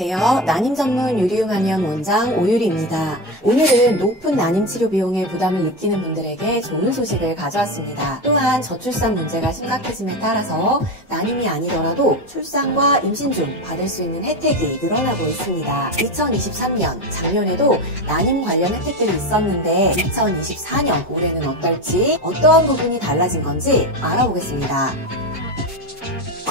안녕하세요. 난임 전문 유리유마니언 원장 오유리입니다. 오늘은 높은 난임 치료 비용에 부담을 느끼는 분들에게 좋은 소식을 가져왔습니다. 또한 저출산 문제가 심각해짐에 따라서 난임이 아니더라도 출산과 임신 중 받을 수 있는 혜택이 늘어나고 있습니다. 2023년 작년에도 난임 관련 혜택들이 있었는데 2024년 올해는 어떨지 어떠한 부분이 달라진 건지 알아보겠습니다.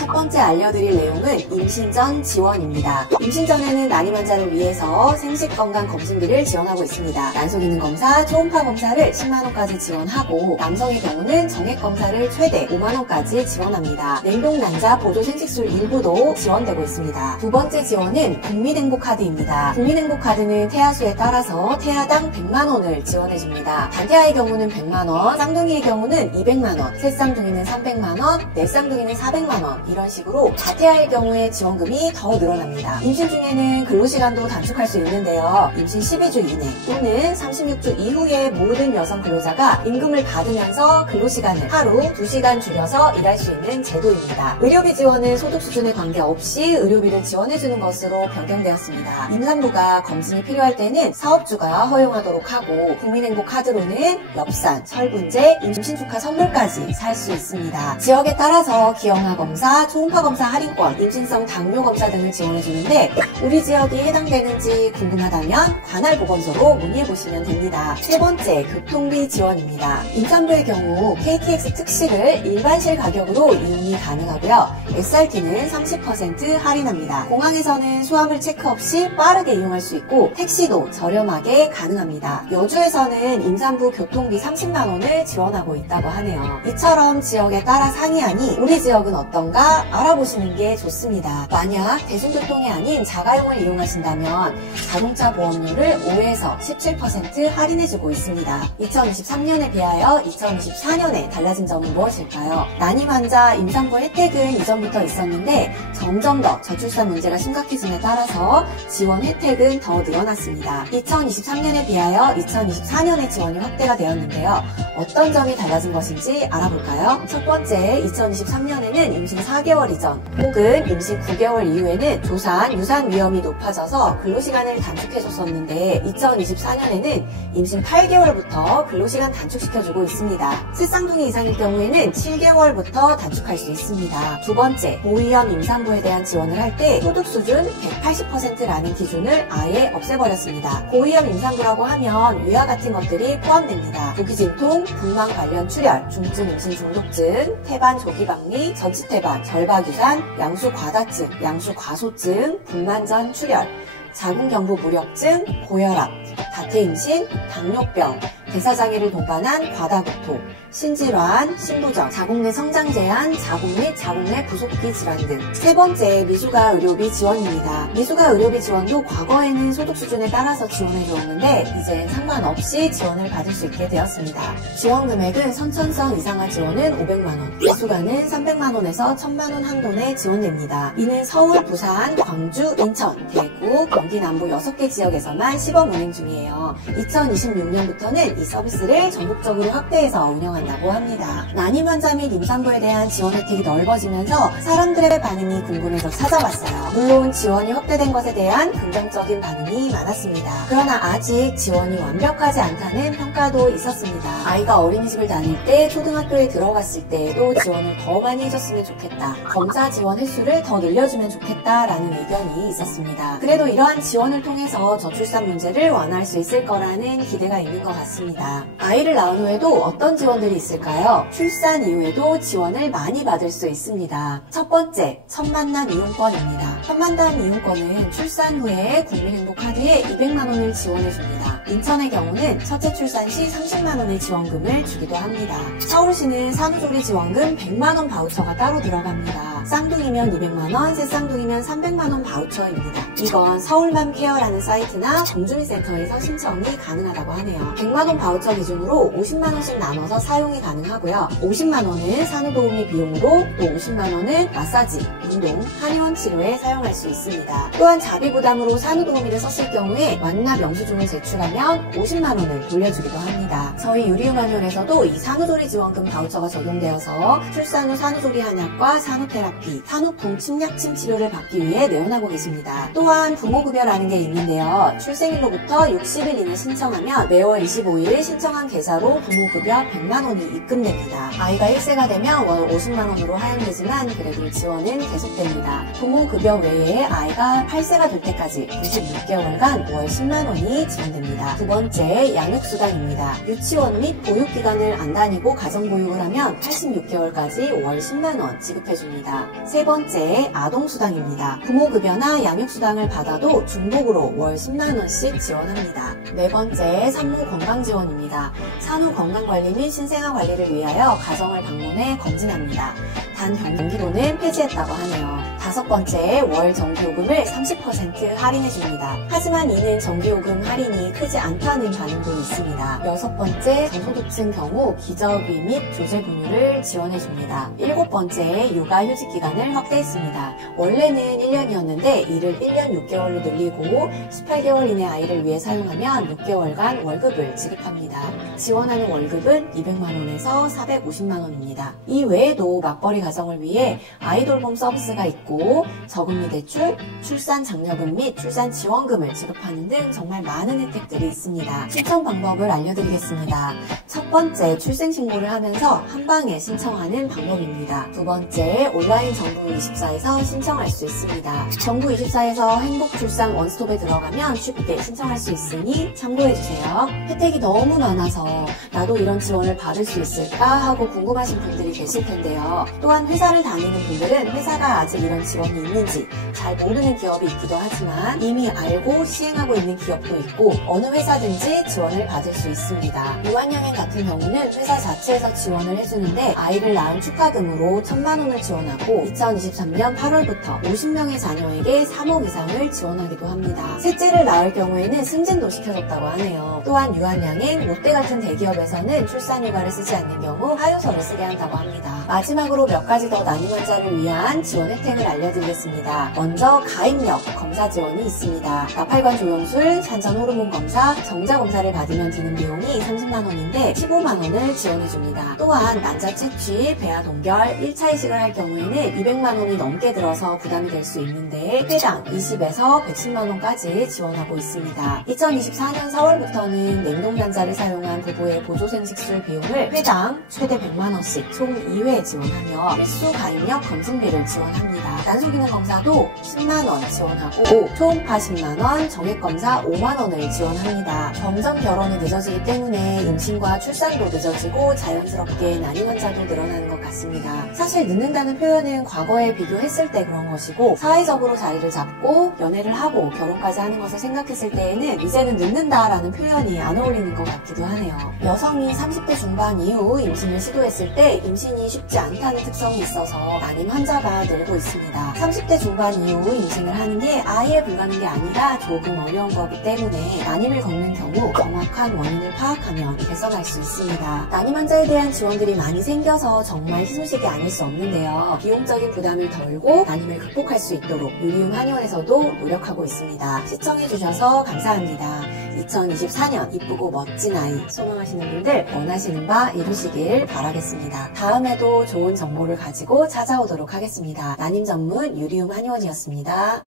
첫 번째 알려드릴 내용은 임신 전 지원입니다. 임신 전에는 난임 환자를 위해서 생식건강검진비를 지원하고 있습니다. 난소기능 검사, 초음파 검사를 10만원까지 지원하고 남성의 경우는 정액검사를 최대 5만원까지 지원합니다. 냉동난자 보조생식술 일부도 지원되고 있습니다. 두 번째 지원은 국민행복카드입니다. 국민행복카드는 태아수에 따라서 태아당 100만원을 지원해줍니다. 단태아의 경우는 100만원, 쌍둥이의 경우는 200만원, 셋쌍둥이는 300만원, 넷쌍둥이는 400만원 이런 식으로 다태아의 경우에 지원금이 더 늘어납니다. 임신 중에는 근로시간도 단축할 수 있는데요. 임신 12주 이내 또는 36주 이후에 모든 여성 근로자가 임금을 받으면서 근로시간을 하루 2시간 줄여서 일할 수 있는 제도입니다. 의료비 지원은 소득 수준에 관계없이 의료비를 지원해주는 것으로 변경되었습니다. 임산부가 검진이 필요할 때는 사업주가 허용하도록 하고 국민행복카드로는 엽산, 설분제, 임신축하 선물까지 살 수 있습니다. 지역에 따라서 기형아 검사, 초음파 검사 할인권, 임신성 당뇨 검사 등을 지원해주는데 우리 지역이 해당되는지 궁금하다면 관할보건소로 문의해보시면 됩니다. 세 번째, 교통비 지원입니다. 임산부의 경우 KTX 특실을 일반실 가격으로 이용이 가능하고요. SRT는 30% 할인합니다. 공항에서는 수화물 체크 없이 빠르게 이용할 수 있고 택시도 저렴하게 가능합니다. 여주에서는 임산부 교통비 30만원을 지원하고 있다고 하네요. 이처럼 지역에 따라 상이하니 우리 지역은 어떤가 알아보시는 게 좋습니다. 만약 대중교통이 아닌 자가용을 이용하신다면 자동차 보험료를 5에서 17% 할인해주고 있습니다. 2023년에 비하여 2024년에 달라진 점은 무엇일까요? 난임 환자 임산부 혜택은 이전부터 있었는데 점점 더 저출산 문제가 심각해짐에 따라서 지원 혜택은 더 늘어났습니다. 2023년에 비하여 2024년에 지원이 확대가 되었는데요. 어떤 점이 달라진 것인지 알아볼까요? 첫 번째, 2023년에는 임신 4개월 이전 혹은 임신 9개월 이후에는 조산, 유산 위험이 높아져서 근로시간을 단축해줬었는데 2024년에는 임신 8개월부터 근로시간 단축시켜주고 있습니다. 셋쌍둥이 이상일 경우에는 7개월부터 단축할 수 있습니다. 두 번째, 고위험 임산부에 대한 지원을 할 때 소득 수준 180%라는 기준을 아예 없애버렸습니다. 고위험 임산부라고 하면 위와 같은 것들이 포함됩니다. 조기진통, 분만 관련 출혈, 중증 임신 중독증, 태반 조기박리, 전치태반, 결박유산, 양수과다증, 양수과소증, 분만전 출혈, 자궁경부 무력증, 고혈압, 다태임신, 당뇨병, 대사장애를 동반한 과다구토, 신질환, 신부전, 자궁내 성장 제한, 자궁 및 자궁내 부속기 질환 등. 세 번째, 미숙아 의료비 지원입니다. 미숙아 의료비 지원도 과거에는 소득 수준에 따라서 지원해 주었는데 이젠 상관없이 지원을 받을 수 있게 되었습니다. 지원 금액은 선천성 이상화 지원은 500만원, 미숙아는 300만원에서 1000만원 한돈에 지원됩니다. 이는 서울, 부산, 광주, 인천, 대구, 경기 남부 6개 지역에서만 시범 운행 중이에요. 2026년부터는 이 서비스를 전국적으로 확대해서 운영한다고 합니다. 난임 환자 및 임산부에 대한 지원 혜택이 넓어지면서 사람들의 반응이 궁금해서 찾아봤어요. 물론 지원이 확대된 것에 대한 긍정적인 반응이 많았습니다. 그러나 아직 지원이 완벽하지 않다는 평가도 있었습니다. 아이가 어린이집을 다닐 때, 초등학교에 들어갔을 때에도 지원을 더 많이 해줬으면 좋겠다. 검사 지원 횟수를 더 늘려주면 좋겠다라는 의견이 있었습니다. 그래도 이러한 지원을 통해서 저출산 문제를 완화할 수 있을 거라는 기대가 있는 것 같습니다. 아이를 낳은 후에도 어떤 지원들이 있을까요? 출산 이후에도 지원을 많이 받을 수 있습니다. 첫 번째, 첫 만남 이용권입니다. 첫 만남 이용권은 출산 후에 국민행복카드에 200만원을 지원해줍니다. 인천의 경우는 첫째 출산 시 30만원의 지원금을 주기도 합니다. 서울시는 산후조리 지원금 100만원 바우처가 따로 들어갑니다. 쌍둥이면 200만원, 셋쌍둥이면 300만원 바우처입니다. 이건 서울맘케어라는 사이트나 정주민센터에서 신청이 가능하다고 하네요. 100만원 바우처 기준으로 50만원씩 나눠서 사용이 가능하고요. 50만원은 산후도우미 비용으로, 또 50만원은 마사지, 운동, 한의원 치료에 사용할 수 있습니다. 또한 자비 부담으로 산후도우미를 썼을 경우에 완납 영수증을 제출하면 50만 원을 돌려주기도 합니다. 저희 유리음한의원에서도 이 산후조리 지원금 바우처가 적용되어서 출산 후 산후조리 한약과 산후테라피, 산후풍 침략침 치료를 받기 위해 내원하고 계십니다. 또한 부모급여라는 게 있는데요. 출생일로부터 60일 이내 신청하면 매월 25일 신청한 계좌로 부모급여 100만 원이 입금됩니다. 아이가 1세가 되면 월 50만 원으로 하향되지만 그래도 지원은 계속됩니다. 부모급여 외에 아이가 8세가 될 때까지 96개월간 월 10만 원이 지원됩니다. 두 번째, 양육수당입니다. 유치원 및 보육기관을 안 다니고 가정보육을 하면 86개월까지 월 10만 원 지급해줍니다. 세 번째, 아동수당입니다. 부모급여나 양육수당을 받아도 중복으로 월 10만 원씩 지원합니다. 네 번째, 산모건강지원입니다. 산후건강관리 및 신생아관리를 위하여 가정을 방문해 검진합니다. 단 경기도는 폐지했다고 하네요. 다섯 번째, 월 전기요금을 30% 할인해줍니다. 하지만 이는 전기요금 할인이 크지 않다는 반응도 있습니다. 여섯 번째, 저소득층 경우 기저귀 및 조제분유를 지원해줍니다. 일곱 번째, 육아휴직 기간을 확대했습니다. 원래는 1년이었는데 이를 1년 6개월로 늘리고 18개월 이내 아이를 위해 사용하면 6개월간 월급을 지급합니다. 지원하는 월급은 200만 원에서 450만 원입니다. 이 외에도 맞벌이 가정을 위해 아이돌봄 서비스가 있고 저금리 대출, 출산 장려금 및 출산 지원금을 지급하는 등 정말 많은 혜택들이 있습니다. 신청 방법을 알려드리겠습니다. 첫 번째, 출생신고를 하면서 한방에 신청하는 방법입니다. 두 번째, 온라인 정부24에서 신청할 수 있습니다. 정부24에서 행복출산 원스톱에 들어가면 쉽게 신청할 수 있으니 참고해주세요. 혜택이 너무 많아서 나도 이런 지원을 받을 수 있을까 하고 궁금하신 분들이 계실 텐데요. 또한 회사를 다니는 분들은 회사가 아직 이런 지원이 있는지 잘 모르는 기업이 있기도 하지만 이미 알고 시행하고 있는 기업도 있고 어느 회사든지 지원을 받을 수 있습니다. 유한여행 같은 경우는 회사 자체에서 지원을 해주는데 아이를 낳은 축하금으로 1,000만 원을 지원하고 2023년 8월부터 50명의 자녀에게 3억 이상을 지원하기도 합니다. 셋째를 낳을 경우에는 승진도 시켜줬다고 하네요. 또한 유한양행, 롯데 같은 대기업에서는 출산휴가를 쓰지 않는 경우 하유서를 쓰게 한다고 합니다. 마지막으로 몇 가지 더 난임 환자를 위한 지원 혜택을 알려드리겠습니다. 먼저 가입력 검사 지원이 있습니다. 나팔관 조영술, 산전 호르몬 검사, 정자 검사를 받으면 드는 비용이 30만 원인데 15만 원을 지원해줍니다. 또한 난자 채취, 배아 동결, 1차 이식을 할 경우에는 200만 원이 넘게 들어서 부담이 될 수 있는데 회당 20에서 110만 원까지 지원하고 있습니다. 2024년 4월부터는 냉동난자를 사용한 부부의 보조생식술 비용을 회당 최대 100만 원씩 총 2회 지원하며 필수 가입력 검진비를 지원합니다. 난소기능 검사도 10만 원 지원하고 초음파 10만 원, 정액검사 5만 원을 지원합니다. 점점 결혼이 늦어지기 때문에 임신과 출산도 늦어지고 자연스럽게 난임 환자도 늘어나는 것 같습니다. 사실 늦는다는 표현은 과거에 비교했을 때 그런 것이고 사회적으로 자리를 잡고 연애를 하고 결혼까지 하는 것을 생각했을 때에는 이제는 늦는다라는 표현이 안 어울리는 것 같기도 하네요. 여성이 30대 중반 이후 임신을 시도했을 때 임신이 쉽지 않다는 특성이 있어서 난임 환자가 늘고 있습니다. 30대 중반 이후 임신을 하는 게 아예 불가능한 게 아니라 조금 어려운 거기 때문에 난임을 겪는 경우 정확한 원인을 파악하면 개선할 수 있습니다. 난임 환자에 대한 지원들이 많이 생겨서 정말 희소식이 아닐 수 없는데요. 비용적인 부담을 덜고 난임을 극복할 수 있도록 유리움 한의원에서도 노력하고 있습니다. 시청해주셔서 감사합니다. 2024년 이쁘고 멋진 아이 소망하시는 분들 원하시는 바 이루시길 바라겠습니다. 다음에도 좋은 정보를 가지고 찾아오도록 하겠습니다. 난임 전문 유리움 한의원이었습니다.